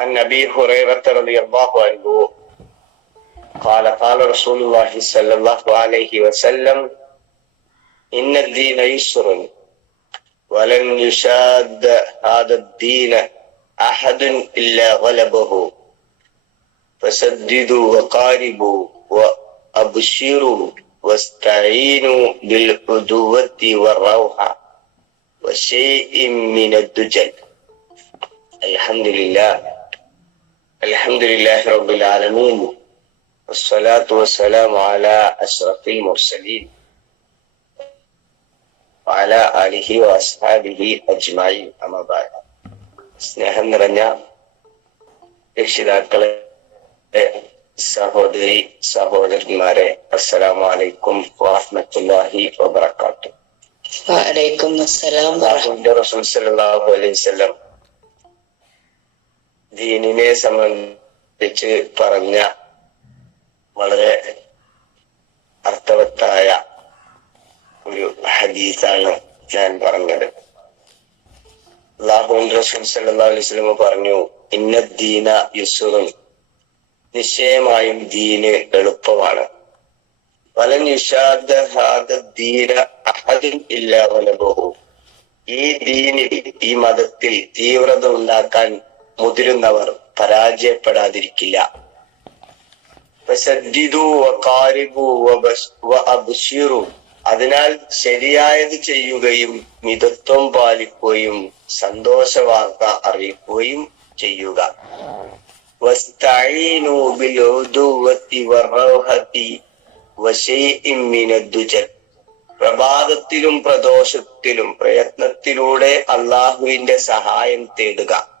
عن أبي هريرة رضي الله عنه قال قال رسول الله صلى الله عليه وسلم إن الدين يسر ولن يشاد هذا الدين أحد إلا غلبه. فسددوا وقاربوا وأبشروا واستعينوا بالعدوة والروحة وشيء من الدجل. الحمد لله. الحمد لله رب العالمين والصلاة والسلام على أشرف المرسلين وعلى آله وأصحابه أجمعين أما بعد സ്നേഹം നിറഞ്ഞ രക്ഷിതാക്കളെ സഹോദരി സഹോദരന്മാരെ അസ്സലാമു അലൈക്കും വറഹ്മത്തുള്ളാഹി വബറകാത്തു വലൈക്കും അസ്സലാം അള്ളാഹുവിന്റെ റസൂൽ സല്ലല്ലാഹു അലൈഹി വസല്ലം ദീനിനെ സംബന്ധിച്ച് പറഞ്ഞ വളരെ അർത്ഥവത്തായ ഒരു ഹദീസാണ് ഞാൻ പറഞ്ഞത്. വസല്ലം പറഞ്ഞു ഇന്ന ദീന യുസുറുൻ. നിശ്ചയമായും ദീന് എളുപ്പമാണ്. വലൻ യുഷാദ ദീന ഈ ദീനിൽ ഈ മതത്തിൽ തീവ്രത ഉണ്ടാക്കാൻ മുതിരുന്നവർ പരാജയപ്പെടാതിരിക്കില്ല. അതിനാൽ ശരിയായത് ചെയ്യുകയും മിതത്വം പാലിക്കുകയും സന്തോഷ വാർത്ത അറിയിക്കുകയും ചെയ്യുക. പ്രഭാതത്തിലും പ്രദോഷത്തിലും പ്രയത്നത്തിലൂടെ അള്ളാഹുവിന്റെ സഹായം തേടുക.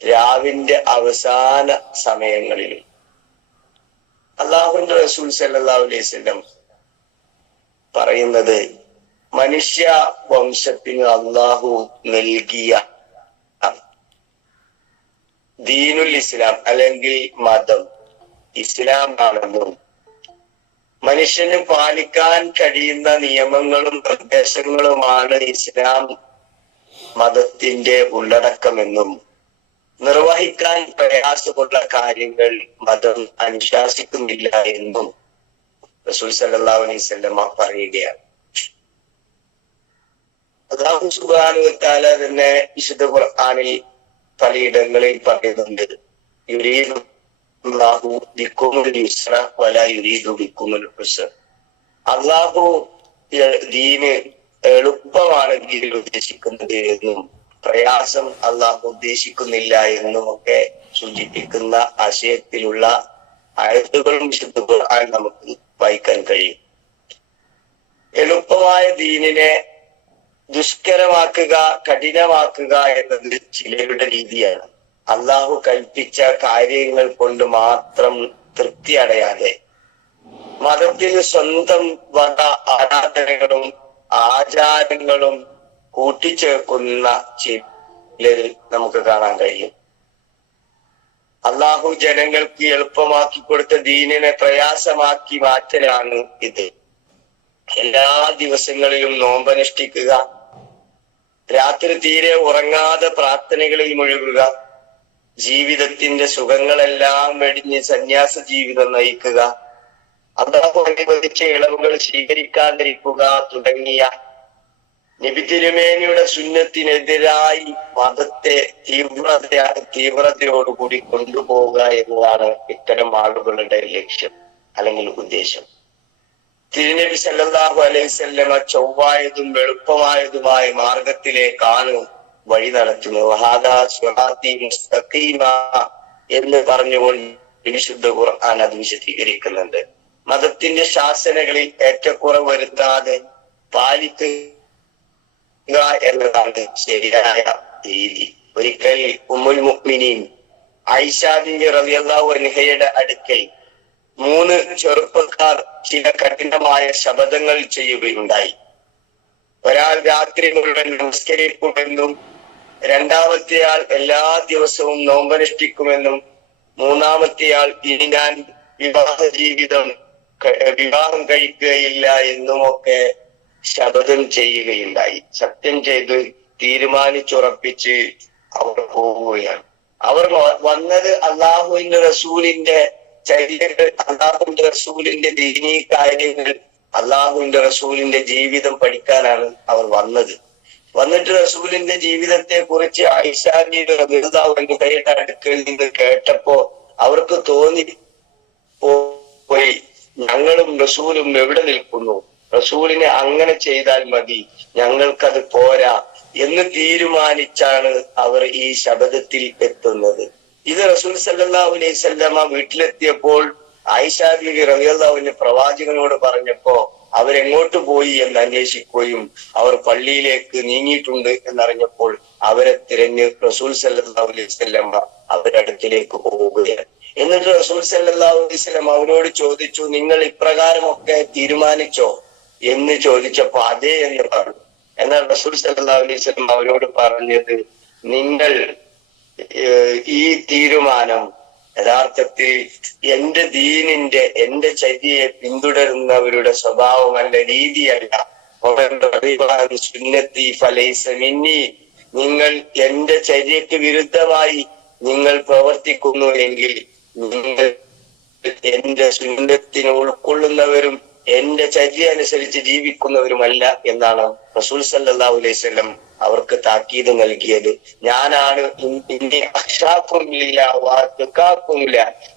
രാവിന്റെ അവസാന സമയങ്ങളിൽ. അള്ളാഹുന്റെ റസൂൽ സല്ലല്ലാഹു അലൈഹി വസല്ലം പറയുന്നത് മനുഷ്യ വംശത്തിന് അള്ളാഹു നൽകിയ ദീനുൽ ഇസ്ലാം അല്ലെങ്കിൽ മതം ഇസ്ലാം ആണെന്നും മനുഷ്യന് പാലിക്കാൻ കഴിയുന്ന നിയമങ്ങളും നിർദ്ദേശങ്ങളുമാണ് ഇസ്ലാം മതത്തിന്റെ ഉള്ളടക്കമെന്നും നിർവഹിക്കാൻ പ്രയാസമുള്ള കാര്യങ്ങൾ മതം അനുശാസിക്കുന്നില്ല എന്നും റസൂൽ വസല്ലമ പറയുകയാണ്. അള്ളാഹു സുഖാനുവത്താല തന്നെ വിശുദ്ധ ഖുർആാനിൽ പലയിടങ്ങളിൽ പറയുന്നുണ്ട്. യുരീദു അള്ളാഹു വല യുരീദു ബിക്കുമുൽ ഉസ്ര. അള്ളാഹു ദീന് എളുപ്പമാണ് ദീനിൽ ഉദ്ദേശിക്കുന്നത് എന്നും പ്രയാസം അള്ളാഹു ഉദ്ദേശിക്കുന്നില്ല എന്നും ഒക്കെ സൂചിപ്പിക്കുന്ന ആശയത്തിലുള്ള ആയത്തുകളും വിശുദ്ധ നമുക്ക് വായിക്കാൻ കഴിയും. എളുപ്പമായ ദീനിനെ ദുഷ്കരമാക്കുക കഠിനമാക്കുക എന്നത് ചിലരുടെ രീതിയാണ്. അള്ളാഹു കൽപ്പിച്ച കാര്യങ്ങൾ കൊണ്ട് മാത്രം തൃപ്തി അടയാതെ മതത്തിൽ സ്വന്തം വക ആരാധനകളും ആചാരങ്ങളും കൂട്ടിച്ചേർക്കുന്ന ചിലരിൽ നമുക്ക് കാണാൻ കഴിയും. അള്ളാഹു ജനങ്ങൾക്ക് എളുപ്പമാക്കി കൊടുത്ത ദീനിനെ പ്രയാസമാക്കി മാറ്റലാണ് ഇത്. എല്ലാ ദിവസങ്ങളിലും നോമ്പനുഷ്ഠിക്കുക രാത്രി തീരെ ഉറങ്ങാതെ പ്രാർത്ഥനകളിൽ മുഴുകുക ജീവിതത്തിന്റെ സുഖങ്ങളെല്ലാം വെടിഞ്ഞ് സന്യാസ ജീവിതം നയിക്കുക അതാ അനുവദിച്ച ഇളവുകൾ സ്വീകരിക്കാതിരിക്കുക തുടങ്ങിയ നബി തിരുമേനിയുടെ സുന്നത്തിനെതിരായി മതത്തെ തീവ്രത തീവ്രതയോടുകൂടി കൊണ്ടുപോവുക എന്നതാണ് ഇത്തരം ആളുകളുടെ ലക്ഷ്യം അല്ലെങ്കിൽ ഉദ്ദേശം. തിരുനബി സല്ലാഹു അലൈഹി വസല്ലമ ചൊവ്വായതും എളുപ്പമായതുമായ മാർഗത്തിലേക്കാണ് വഴി നടത്തുന്നത്. എന്ന് പറഞ്ഞുകൊണ്ട് വിശുദ്ധ ഖുർആൻ അത് വിശദീകരിക്കുന്നുണ്ട്. മതത്തിന്റെ ശാസനകളിൽ ഏറ്റക്കുറവ് വരുത്താതെ പാലിക്കുക എന്നതാണ് ശരിയായ രീതി. ഒരിക്കൽ ഉമ്മുൽ മുഅ്മിനീൻ ഐഷാദിന്റെ റളിയല്ലാഹു അൻഹയുടെ അടുക്കൽ മൂന്ന് ചെറുപ്പക്കാർ ചില കഠിനമായ ശബദങ്ങൾ ചെയ്യുകയുണ്ടായി. ഒരാൾ രാത്രി മുഴുവൻ നമസ്കരിക്കുമെന്നും രണ്ടാമത്തെയാൾ എല്ലാ ദിവസവും നോമ്പനുഷ്ഠിക്കുമെന്നും മൂന്നാമത്തെയാൾ ഇനി ഞാൻ വിവാഹ ജീവിതം വിവാഹം കഴിക്കുകയില്ല എന്നുമൊക്കെ ശപഥം ചെയ്യുകയുണ്ടായി. സത്യം ചെയ്ത് തീരുമാനിച്ചുറപ്പിച്ച് അവർ പോവുകയാണ്. അവർ വന്നത് അള്ളാഹുവിന്റെ റസൂലിന്റെ ചര്യകൾ അള്ളാഹുവിന്റെ റസൂലിന്റെ ദീനീ കാര്യങ്ങൾ അള്ളാഹുവിന്റെ റസൂലിന്റെ ജീവിതം പഠിക്കാനാണ് അവർ വന്നത്. വന്നിട്ട് റസൂലിന്റെ ജീവിതത്തെ കുറിച്ച് ഐഷാജിയുടെ കൈയുടെ അടുക്കൽ നിന്ന് കേട്ടപ്പോ അവർക്ക് തോന്നി പോയി. ഞങ്ങളും റസൂലും എവിടെ നിൽക്കുന്നു? റസൂലിനെ അങ്ങനെ ചെയ്താൽ മതി ഞങ്ങൾക്കത് പോരാ എന്ന് തീരുമാനിച്ചാണ് അവർ ഈ ശബദത്തിൽ എത്തുന്നത്. ഇത് റസൂൽ സല്ലല്ലാഹു അലൈഹി വീട്ടിലെത്തിയപ്പോൾ ആയിഷാ ബീവി റളിയല്ലാഹുവിന്റെ പ്രവാചകനോട് പറഞ്ഞപ്പോ അവരെങ്ങോട്ട് പോയി എന്ന് അന്വേഷിക്കുകയും അവർ പള്ളിയിലേക്ക് നീങ്ങിയിട്ടുണ്ട് എന്നറിഞ്ഞപ്പോൾ അവരെ തിരഞ്ഞ് റസൂൽ സല്ലല്ലാഹു അലൈഹി അവരുടെ അടുക്കിലേക്ക് പോവുകയാണ്. എന്നിട്ട് റസൂൽ സല്ലല്ലാഹു അലൈഹി അവരോട് ചോദിച്ചു നിങ്ങൾ ഇപ്രകാരമൊക്കെ തീരുമാനിച്ചോ? എന്ന് ചോദിച്ചപ്പോ അതേ എന്ന് പറഞ്ഞു. എന്നാൽ റസൂൽ സല്ലാ അലൈഹി വസല്ലം അവരോട് പറഞ്ഞത് നിങ്ങൾ ഈ തീരുമാനം യഥാർത്ഥത്തിൽ എന്റെ ദീനിന്റെ എന്റെ ചര്യയെ പിന്തുടരുന്നവരുടെ സ്വഭാവമല്ല രീതിയല്ല. നിങ്ങൾ എന്റെ ചര്യക്ക് വിരുദ്ധമായി നിങ്ങൾ പ്രവർത്തിക്കുന്നു എങ്കിൽ നിങ്ങൾ എന്റെ സുന്നത്തിനെ ഉൾക്കൊള്ളുന്നവരും എന്റെ ചര്യ അനുസരിച്ച് ജീവിക്കുന്നവരുമല്ല എന്നാണ് റസൂൽ സല്ലാ അലൈഹി വസല്ലം അവർക്ക് താക്കീത് നൽകിയത്. ഞാനാണ്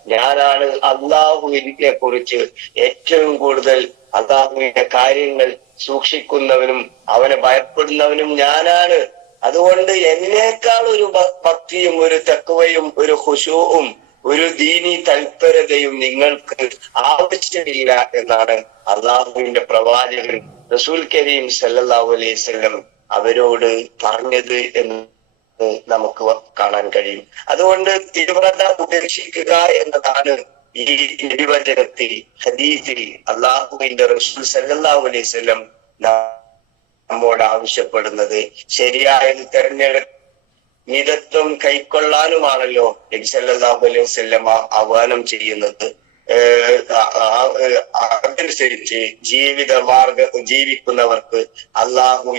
ഞാനാണ് അള്ളാഹുവിനെ കുറിച്ച് ഏറ്റവും കൂടുതൽ അള്ളാഹുവിന്റെ കാര്യങ്ങൾ സൂക്ഷിക്കുന്നവനും അവനെ ഭയപ്പെടുന്നവനും ഞാനാണ്. അതുകൊണ്ട് എന്നേക്കാൾ ഒരു ഭക്തിയും ഒരു തെക്കുവയും ഒരു ഹുഷൂവും ഒരു ദീനി തൽപരതയും നിങ്ങൾക്ക് ആവശ്യമില്ല എന്നാണ് അള്ളാഹുവിന്റെ പ്രവാചകൻ റസൂൽ കരീം സല്ലാഹു അലൈഹി വസല്ലം അവരോട് പറഞ്ഞത് എന്ന് നമുക്ക് കാണാൻ കഴിയും. അതുകൊണ്ട് തീവ്രത ഉപേക്ഷിക്കുക എന്നതാണ് ഈ നിർവചനത്തിൽ ഹദീഫിൽ അള്ളാഹുവിന്റെ റസൂൽ സല്ലാഹു അലൈഹി വസല്ലം നമ്മോട് ആവശ്യപ്പെടുന്നത്. ശരിയായത് തിരഞ്ഞെടുക്ക മിതത്വം കൈക്കൊള്ളാനുമാണല്ലോ നബി സല്ലല്ലാഹു അലൈഹി വസല്ലമ ആഹ്വാനം ചെയ്യുന്നത്. അതനുസരിച്ച് ജീവിത മാർഗ ജീവിക്കുന്നവർക്ക് അള്ളാഹു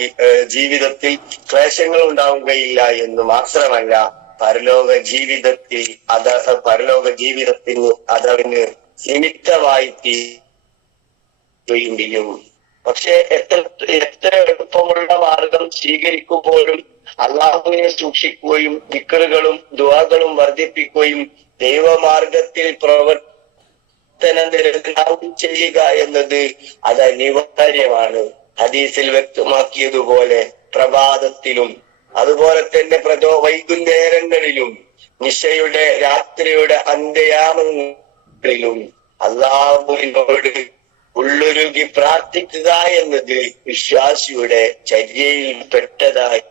ജീവിതത്തിൽ ക്ലേശങ്ങൾ ഉണ്ടാവുകയില്ല എന്ന് മാത്രമല്ല പരലോക ജീവിതത്തിൽ അത് പരലോക ജീവിതത്തിന് അതവന് നിമിത്തമായി തീരുകയും പക്ഷെ എത്ര എത്ര എളുപ്പമുള്ള മാർഗം സ്വീകരിക്കുമ്പോഴും അള്ളാഹുവിനെ സൂക്ഷിക്കുകയും വിക്കറുകളും ദുവാകളും വർദ്ധിപ്പിക്കുകയും ദൈവമാർഗത്തിൽ പ്രവർത്തനം നിരന്തരം ചെയ്യുക എന്നത് അത് അനിവാര്യമാണ്. ഹദീസിൽ വ്യക്തമാക്കിയതുപോലെ പ്രഭാതത്തിലും അതുപോലെ തന്നെ പ്രചോ വൈകുന്നേരങ്ങളിലും നിശയുടെ രാത്രിയുടെ അന്ത്യയാമങ്ങളിലും അള്ളാഹുവിനോട് ഉള്ളൊരുകി പ്രാർത്ഥിക്കുക എന്നത് വിശ്വാസിയുടെ ചര്യയിൽ പെട്ടതായി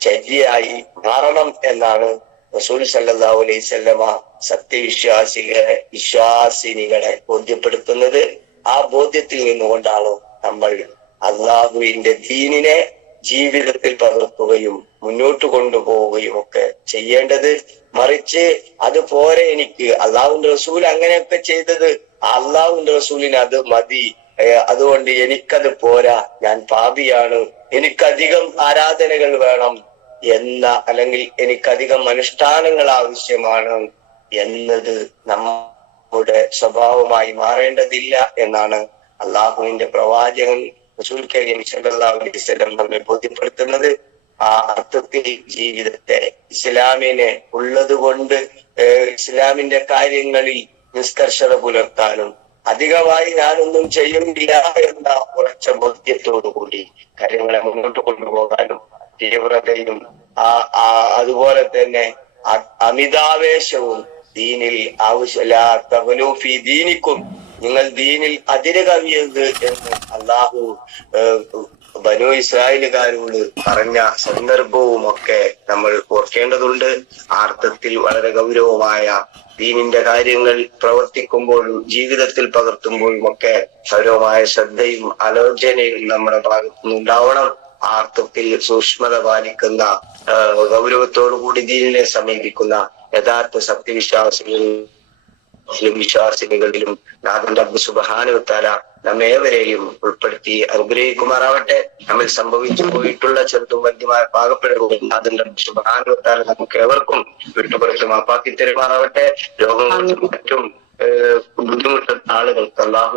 ചര്യയായി മാറണം എന്നാണ് റസൂൽ വസല്ലമ സത്യവിശ്വാസികളെ വിശ്വാസിനികളെ ബോധ്യപ്പെടുത്തുന്നത്. ആ ബോധ്യത്തിൽ നിന്നുകൊണ്ടാണ് നമ്മൾ അള്ളാഹുവിന്റെ ദീനിനെ ജീവിതത്തിൽ പകർത്തുകയും മുന്നോട്ട് കൊണ്ടുപോവുകയും ഒക്കെ ചെയ്യേണ്ടത്. മറിച്ച് അതുപോലെ എനിക്ക് അള്ളാഹുവിന്റെ റസൂൽ അങ്ങനെയൊക്കെ ചെയ്തത് അള്ളാഹുവിന്റെ റസൂലിന് അത് മതി. അതുകൊണ്ട് എനിക്കത് പോരാ. ഞാൻ പാപിയാണ്. എനിക്കധികം ആരാധനകൾ വേണം എന്ന അല്ലെങ്കിൽ എനിക്കധികം അനുഷ്ഠാനങ്ങൾ ആവശ്യമാണ് എന്നത് നമ്മുടെ സ്വഭാവമായി മാറേണ്ടതില്ല എന്നാണ് അള്ളാഹുവിന്റെ പ്രവാചകൻ റസൂൽ കരീം സല്ലല്ലാഹു അലൈഹി വസല്ലം നമ്മെ ബോധ്യപ്പെടുത്തുന്നത്. ആ അർത്ഥത്തിൽ ജീവിതത്തെ ഇസ്ലാമിനെ ഉള്ളത് കൊണ്ട് ഇസ്ലാമിന്റെ കാര്യങ്ങളിൽ നിഷ്കർഷത പുലർത്താനും അധികമായി ഞാനൊന്നും ചെയ്യുന്നില്ല എന്ന ഉറച്ച ബോധ്യത്തോടുകൂടി കാര്യങ്ങളെ മുന്നോട്ട് കൊണ്ടുപോകാനും തീവ്രതയും ആ അതുപോലെ തന്നെ അമിതാവേശവും ദീനിൽ ആവശ്യമില്ലാത്തവനൂഫി ദീനിക്കും. നിങ്ങൾ ദീനിൽ അതിര് എന്ന് അള്ളാഹു ബനു ഇസ്രായേലുകാരോട് പറഞ്ഞ സന്ദർഭവും ഒക്കെ നമ്മൾ ഓർക്കേണ്ടതുണ്ട്. ആർത്ഥത്തിൽ വളരെ ഗൗരവമായ ദീനിന്റെ കാര്യങ്ങൾ പ്രവർത്തിക്കുമ്പോഴും ജീവിതത്തിൽ പകർത്തുമ്പോഴും ഒക്കെ ഗൗരവമായ ശ്രദ്ധയും ആലോചനയും നമ്മുടെ ഭാഗത്തുനിന്നുണ്ടാവണം. ആർത്ഥത്തിൽ സൂക്ഷ്മത പാലിക്കുന്ന ഗൗരവത്തോടു കൂടി ദീനിനെ സമീപിക്കുന്ന യഥാർത്ഥ സത്യവിശ്വാസികൾ മുസ്ലിം വിശ്വാസിനികളിലും നാഥൻ റബ്ബ് സുബാനുത്താല നമ്മേവരെയും ഉൾപ്പെടുത്തി അനുഗ്രഹിക്കുമാറാവട്ടെ. നമ്മൾ സംഭവിച്ചു പോയിട്ടുള്ള ചെറുതും വലുതുമായ പാകപ്പെടുകയും നാഥൻ റബ്ബ് സുബാനുത്താല നമുക്ക് ഏവർക്കും വിട്ടുപുറത്തും മാപ്പാക്കി തരുമാറാവട്ടെ. രോഗങ്ങളും മറ്റും ബുദ്ധിമുട്ടുന്ന ആളുകൾക്ക് അള്ളാഹു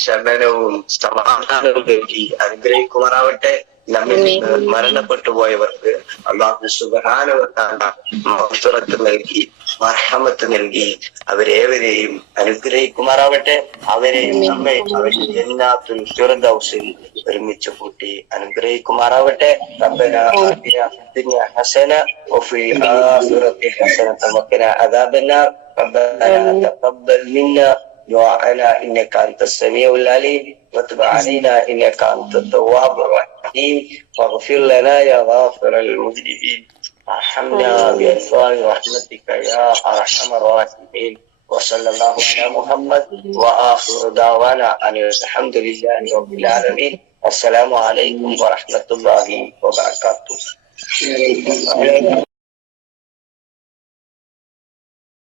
ശമനവും സമാധാനവും നൽകി അനുഗ്രഹിക്കുമാറാവട്ടെ. നമ്മിൽ നിന്ന് മരണപ്പെട്ടു പോയവർക്ക് അള്ളാഹു സുബാനുവത്താല മഹത്തുറത്ത് നൽകി മർഹമത്ത് നൽകി അവരേവരെയും അനുഗ്രഹിക്കുമാറാവട്ടെ അവരെയും നമ്മെ അവരുടെ ജന്നാത്തുൽ ഫിർദൗസിൽ ഒരുമിച്ച് കൂട്ടി അനുഗ്രഹിക്കുമാറാവട്ടെ റബ്ബന ആതിന ഫിദ്ദുനിയ ഹസന വഫി ആഖിറതി ഹസനത വഖിന അദാബന്നാർ ربنا تقبل منا دعاءنا إنك أنت السميع العليم وتب علينا إنك أنت التواب الرحيم. واغفر لنا يا غافر المذنبين. ارحمنا بألفاظ رحمتك يا أرحم الراحمين. وصلى الله على محمد وآخر دعوانا أن الحمد لله رب العالمين. السلام عليكم ورحمة الله وبركاته.